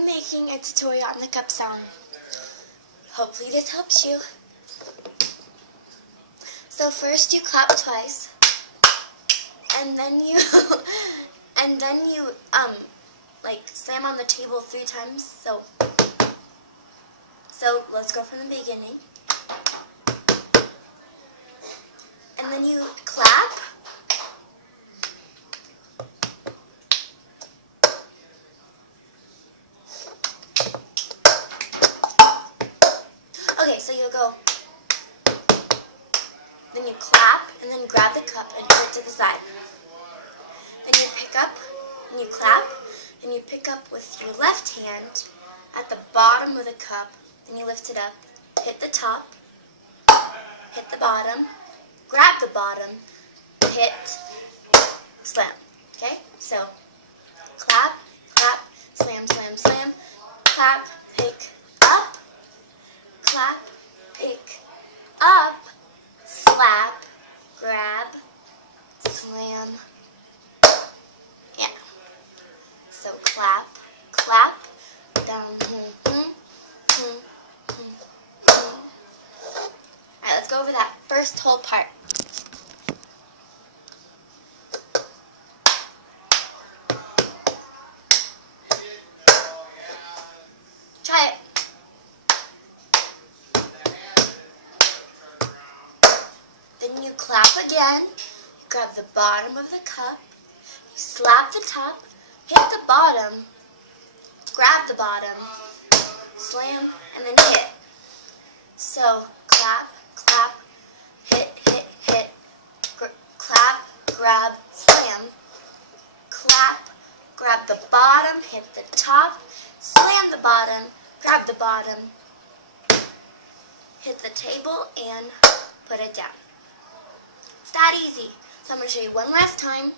I'm making a tutorial on the cup sound. Hopefully this helps you. So first you clap twice, and then you like slam on the table 3 times. So let's go from the beginning. And then you clap. Okay, so you'll go. Then you clap, and then grab the cup and put it to the side. Then you pick up, and you clap, and you pick up with your left hand at the bottom of the cup. Then you lift it up, hit the top, hit the bottom, grab the bottom, hit, slam. Okay? So, clap, clap, slam, slam, slam, clap, pick up, clap, pick up, slap, grab, slam. Yeah. So clap, clap, down, Alright, let's go over that first whole part. Try it. Then you clap again, you grab the bottom of the cup, you slap the top, hit the bottom, grab the bottom, slam, and then hit. So clap, clap, hit, hit, hit, clap, grab, slam, clap, grab the bottom, hit the top, slam the bottom, grab the bottom, hit the table, and put it down. It's that easy. So I'm going to show you one last time,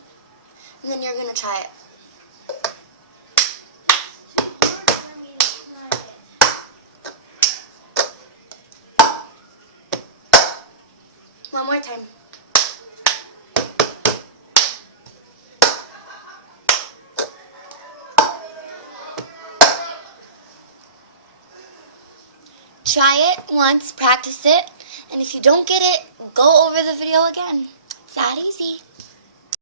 and then you're going to try it. One more time. Try it once, practice it, and if you don't get it, go over the video again. It's that easy.